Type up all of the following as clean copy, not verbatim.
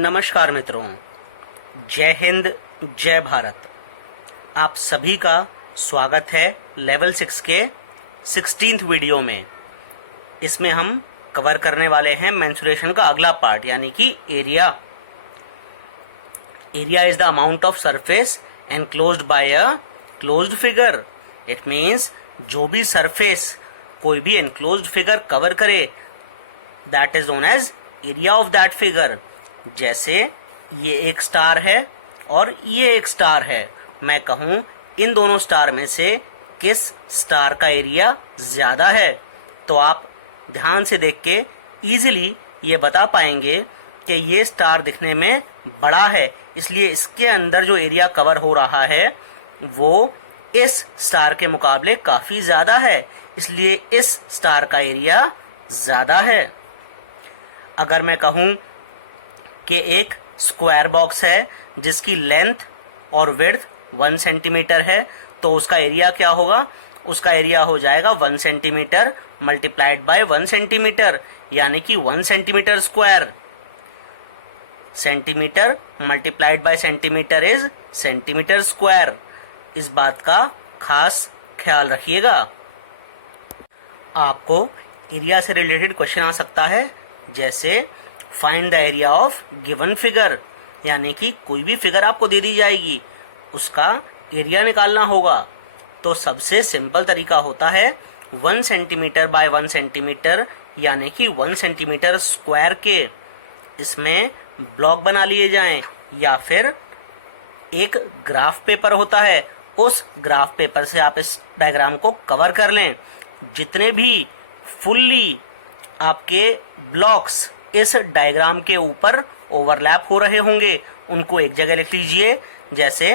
नमस्कार मित्रों, जय हिंद, जय भारत। आप सभी का स्वागत है लेवल 6 के 16th वीडियो में। इसमें हम कवर करने वाले हैं मेंसुरेशन का अगला पार्ट, यानी कि area. Area is the amount of surface enclosed by a closed figure. It means जो भी सरफेस कोई भी एनक्लोज्ड फिगर कवर करे, that is known as area of that figure. जैसे ये एक स्टार है और ये एक स्टार है, मैं कहूं इन दोनों स्टार में से किस स्टार का एरिया ज्यादा है, तो आप ध्यान से देख के इजीली ये बता पाएंगे कि ये स्टार दिखने में बड़ा है, इसलिए इसके अंदर जो एरिया कवर हो रहा है वो इस स्टार के मुकाबले काफी ज्यादा है, इसलिए इस स्टार का एरिया ज्यादा है। अगर मैं कहूं कि एक स्क्वायर बॉक्स है जिसकी लेंथ और विड्थ 1 सेंटीमीटर है, तो उसका एरिया क्या होगा? उसका एरिया हो जाएगा 1 सेंटीमीटर मल्टीप्लाइड बाय 1 सेंटीमीटर, यानी कि 1 centimetre square. Centimetre multiplied by centimetre is centimetre square. इस बात का खास ख्याल रखिएगा। आपको एरिया से रिलेटेड क्वेश्चन आ सकता है, जैसे find the area of given figure, यानी कि कोई भी फिगर आपको दे दी जाएगी, उसका एरिया निकालना होगा। तो सबसे सिंपल तरीका होता है 1 सेंटीमीटर बाय 1 सेंटीमीटर, यानी कि 1 सेंटीमीटर स्क्वायर के इसमें ब्लॉक बना लिए जाएं, या फिर एक ग्राफ पेपर होता है, उस ग्राफ पेपर से आप इस डायग्राम को कवर कर लें। जितने भी फुल्ली आपके ब्लॉक्स इस डायग्राम के ऊपर ओवरलैप हो रहे होंगे, उनको एक जगह लिख लीजिए। जैसे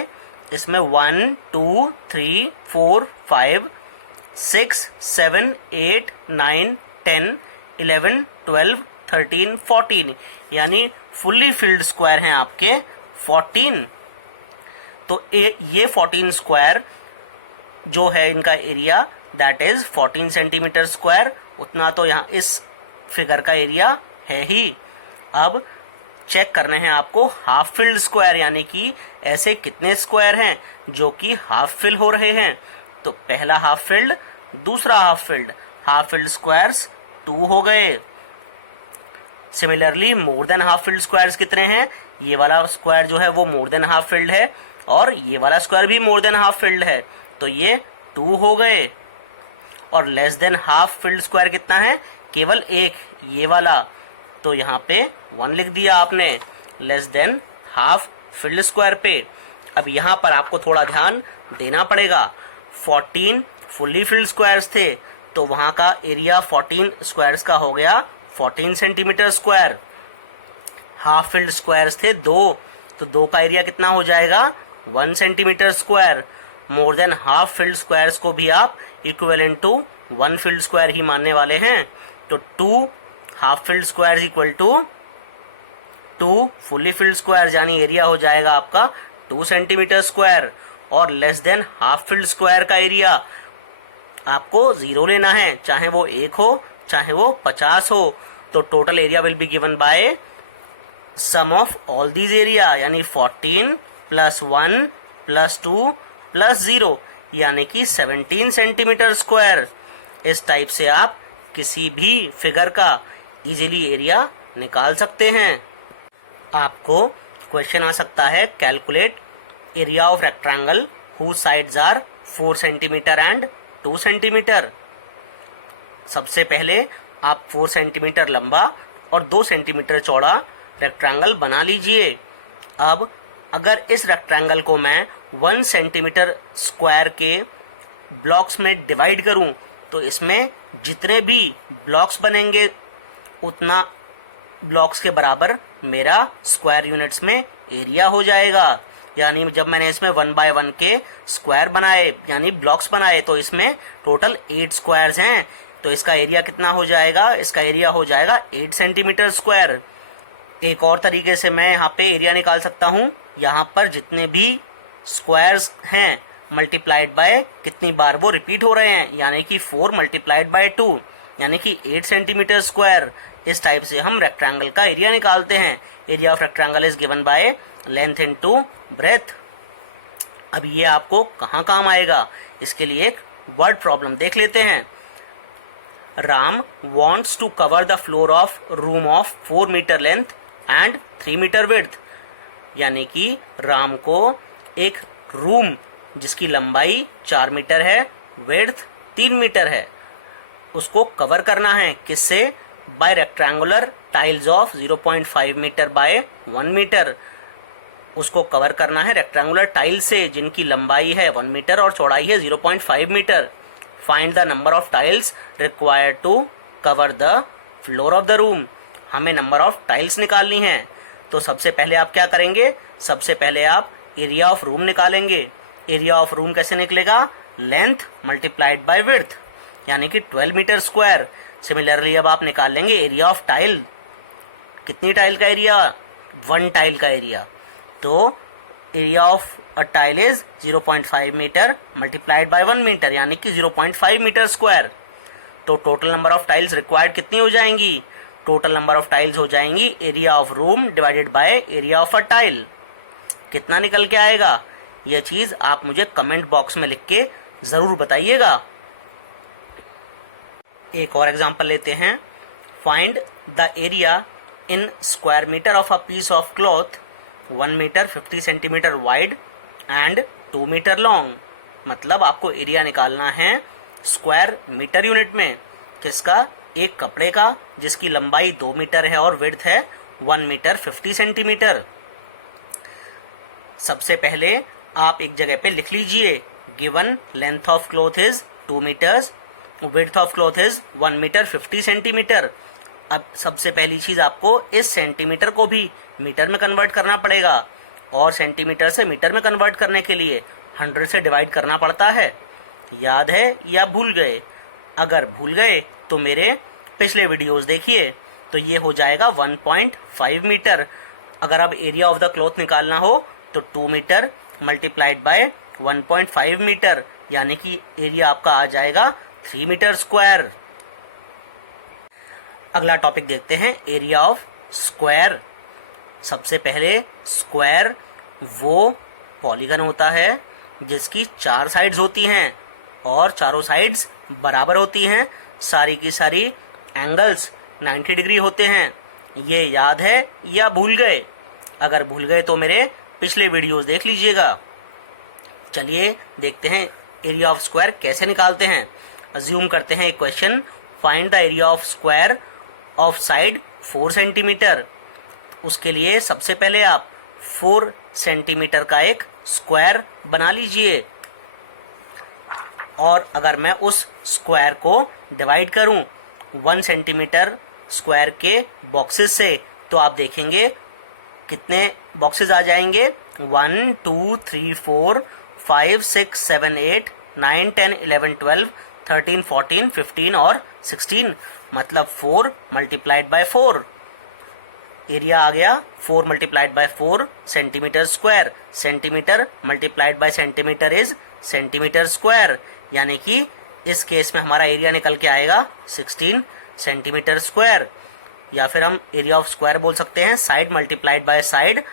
इसमें 1 2 3 4 5 6 7 8 9 10 11 12 13 14, यानी फुल्ली फिल्ड स्क्वायर हैं आपके 14। तो ये 14 स्क्वायर जो है इनका area, that is 14 centimetre square. उतना तो यहाँ इस फिगर का एरिया है ही। अब चेक करने हैं आपको हाफ फिल्ड स्क्वायर, यानी कि ऐसे कितने स्क्वायर हैं जो कि हाफ फिल हो रहे हैं। तो पहला हाफ फिल्ड, दूसरा हाफ फिल्ड स्क्वायर्स 2 हो गए। सिमिलरली मोर देन हाफ फिल्ड स्क्वायर्स कितने हैं? ये वाला स्क्वायर जो है वो मोर देन हाफ फिल्ड है, और ये वाला स्क्वायर भी मोर देन हाफ फिल्ड है, तो ये 2 हो गए। और less than half filled square कितना है? केवल एक, ये वाला, तो यहाँ पे 1 लिख दिया आपने less than half filled square पे। अब यहाँ पर आपको थोड़ा ध्यान देना पड़ेगा। 14 फुल्ली फिल्ड स्क्वायर्स थे, तो वहां का एरिया 14 स्क्वायर्स का हो गया 14 centimetre square. Half filled squares थे 2, तो 2 का एरिया कितना हो जाएगा? 1 centimetre square. More than half filled squares को भी आप इक्विवेलेंट टू 1 फिल्ड स्क्वायर ही मानने वाले हैं, तो 2 half filled square equal to 2 fully filled square, यानी एरिया हो जाएगा आपका 2 सेंटीमीटर स्क्वायर। और less than half filled square का एरिया आपको 0 लेना है, चाहे वो 1 हो चाहे वो 50 हो। तो total area will be given by sum of all these area, यानी 14 प्लस 1 प्लस 2 प्लस 0, यानी कि 17 सेंटीमीटर स्क्वायर। इस टाइप से आप किसी भी फिगर का इजीली एरिया निकाल सकते हैं। आपको क्वेश्चन आ सकता है, calculate area of rectangle whose sides are 4 centimetre and 2 centimetre. सबसे पहले आप 4 सेंटीमीटर लंबा और 2 सेंटीमीटर चौड़ा रेक्टेंगल बना लीजिए। अब अगर इस रेक्टेंगल को मैं 1 सेंटीमीटर स्क्वायर के ब्लॉक्स में डिवाइड करूं, तो इसमें जितने भी ब्लॉक्स बनेंगे उतना ब्लॉक्स के बराबर मेरा स्क्वायर यूनिट्स में एरिया हो जाएगा। यानी जब मैंने इसमें 1 बाय 1 के स्क्वायर बनाए, यानी ब्लॉक्स बनाए, तो इसमें टोटल 8 स्क्वायर्स हैं, तो इसका एरिया कितना हो जाएगा? इसका एरिया हो जाएगा 8 सेंटीमीटर स्क्वायर। एक और तरीके से मैं यहाँ पे एरिया निकाल सकता हूँ। यहाँ पर जितने भी स्क्वायर्स हैं मल्टीप्लाइड बाय कितनी बार वो रिपीट हो रहे हैं, यानी कि 4 मल्टीप्लाइड बाय 2, यानी कि 8 सेंटीमीटर स्क्वायर। इस टाइप से हम रेक्टेंगल का एरिया निकालते हैं। Area of rectangle is given by length into breadth. अब ये आपको कहाँ काम आएगा, इसके लिए एक वर्ड प्रॉब्लम देख लेते हैं। Ram wants to cover the floor of room of 4 metre length and 3 metre width, यानी कि राम को एक रूम जिसकी लंबाई 4 मीटर है, विड्थ 3 मीटर है, उसको कवर करना है किससे, by rectangular tiles of 0.5 metre by 1 metre. उसको कवर करना है रेक्टेंगुलर टाइल से जिनकी लंबाई है 1 मीटर और चौड़ाई है 0.5 metre. Find the number of tiles required to cover the floor of the room. हमें नंबर ऑफ टाइल्स निकालनी है। तो सबसे पहले आप क्या करेंगे, सबसे पहले आप एरिया ऑफ रूम निकालेंगे। एरिया ऑफ रूम कैसे निकलेगा, लेंथ मल्टीप्लाइड बाय विड्थ, यानी कि 12 मीटर स्क्वायर। सिमिलरली अब आप निकाल लेंगे एरिया ऑफ टाइल। कितनी टाइल का एरिया, 1 टाइल का एरिया। तो area of a tile is 0.5 metre multiplied by 1 metre, यानी कि 0.5 मीटर स्क्वायर। तो total number of tiles required कितनी हो जाएंगी, टोटल नंबर ऑफ टाइल्स हो जाएंगी area of room divided by area of a tile. कितना निकल के आएगा, यह चीज आप मुझे कमेंट बॉक्स में लिख के जरूर बताइएगा। एक और एग्जांपल लेते हैं। Find the area in square metre of a piece of cloth 1 metre 50 centimetre wide and 2 metre long. मतलब आपको एरिया निकालना है स्क्वायर मीटर यूनिट में, किसका, एक कपड़े का जिसकी लंबाई 2 मीटर है और विड्थ है 1 मीटर 50 सेंटीमीटर। सबसे पहले आप एक जगह पे लिख लीजिए, given length of cloth is 2 metres, width of cloth is 1 metre 50 centimetre. अब सबसे पहली चीज आपको इस सेंटीमीटर को भी मीटर में कन्वर्ट करना पड़ेगा, और सेंटीमीटर से मीटर में कन्वर्ट करने के लिए 100 से डिवाइड करना पड़ता है। याद है या भूल गए? अगर भूल गए तो मेरे पिछले वीडियोस देखिए, तो ये हो जाएगा 1.5 मीटर। अगर अब एरिया ऑफ द क्लॉथ निकालना हो तो 2 मीटर मल्टीप्लाइड बाय 1.5 मीटर, यानी कि एरिया आपका आ जाएगा 3 मीटर स्क्वायर। अगला टॉपिक देखते हैं, एरिया ऑफ स्क्वायर। सबसे पहले स्क्वायर वो पॉलीगन होता है जिसकी 4 साइड्स होती हैं और चारों साइड्स बराबर होती हैं, सारी की सारी एंगल्स 90 डिग्री होते हैं। ये याद है या भूल गए? अगर भूल गए तो मेरे पिछले वीडियोस देख लीजिएगा। चलिए देखते हैं एरिया ऑफ स्क्वायर कैसे निकालते हैं। अज्यूम करते हैं एक question, find the area of square of side 4 centimetre. उसके लिए सबसे पहले आप 4 सेंटीमीटर का एक स्क्वायर बना लीजिए, और अगर मैं उस स्क्वायर को डिवाइड करूं 1 सेंटीमीटर स्क्वायर के बॉक्सेस से, तो आप देखेंगे कितने बॉक्सेस आ जाएंगे, 1 2 3 4 5 6 7 8 9 10 11 12 13 14 15 और 16, मतलब 4 मल्टीप्लाइड बाय 4। एरिया आ गया 4 multiplied by 4 centimetre square. Centimetre multiplied by centimetre is centimetre square, यानी कि इस केस में हमारा एरिया निकल के आएगा 16 सेंटीमीटर स्क्वायर। या फिर हम एरिया ऑफ स्क्वायर बोल सकते हैं साइड मल्टीप्लाइड बाय साइड,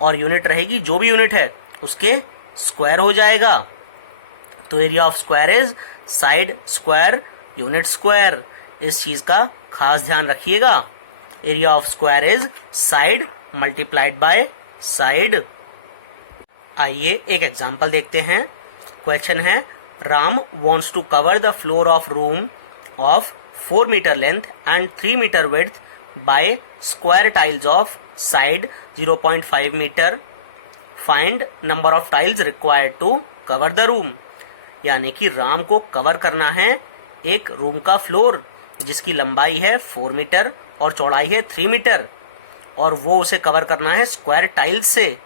और यूनिट रहेगी जो भी यूनिट है उसके स्क्वायर हो जाएगा। तो area of square is side square unit square. इस चीज का खास ध्यान रखिएगा। Area of square is side multiplied by side. आइए एक एग्जांपल देखते हैं। क्वेश्चन है, Ram wants to cover the floor of room of 4 meter length and 3 meter width by square tiles of side 0.5 meter. Find number of tiles required to cover the room. यानी कि राम को cover करना है एक room का floor जिसकी लंबाई है 4 मीटर और चौड़ाई है 3 मीटर, और वो उसे कवर करना है स्क्वायर टाइल्स से।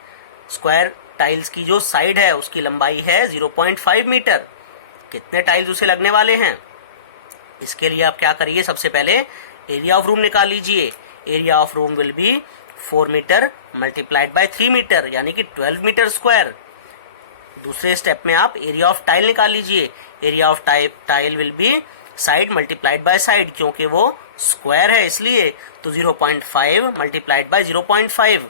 स्क्वायर टाइल्स की जो साइड है उसकी लंबाई है 0.5 मीटर। कितने टाइल्स उसे लगने वाले हैं, इसके लिए आप क्या करिए, सबसे पहले एरिया ऑफ रूम निकाल लीजिए। Area of room will be 4 metre multiplied by 3 metre, यानी कि 12 मीटर स्क्वायर। दूसरे स्टेप में आप एरिया ऑफ टाइल निकाल लीजिए। Area of tile will be side multiplied by side, क्योंकि वो स्क्वायर है इसलिए, तो 0.5 multiplied by 0.5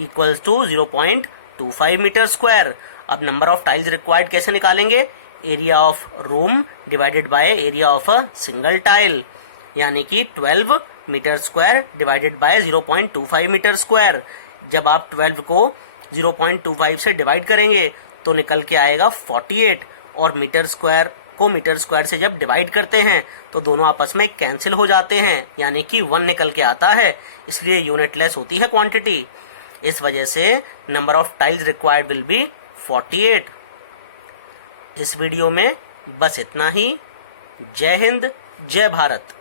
equals to 0.25 metre square. अब नंबर ऑफ टाइल्स रिक्वायर्ड कैसे निकालेंगे? Area of room divided by area of a single tile, यानी कि 12 metre square divided by 0.25 metre square. जब आप 12 को 0.25 से डिवाइड करेंगे तो निकल के आएगा 48, और मीटर स्क्वायर को मीटर स्क्वायर से जब डिवाइड करते हैं तो दोनों आपस में कैंसिल हो जाते हैं, यानी कि 1 निकल के आता है, इसलिए यूनिटलेस होती है क्वांटिटी। इस वजह से number of tiles required will be 48। इस वीडियो में बस इतना ही। जय हिंद, जय भारत।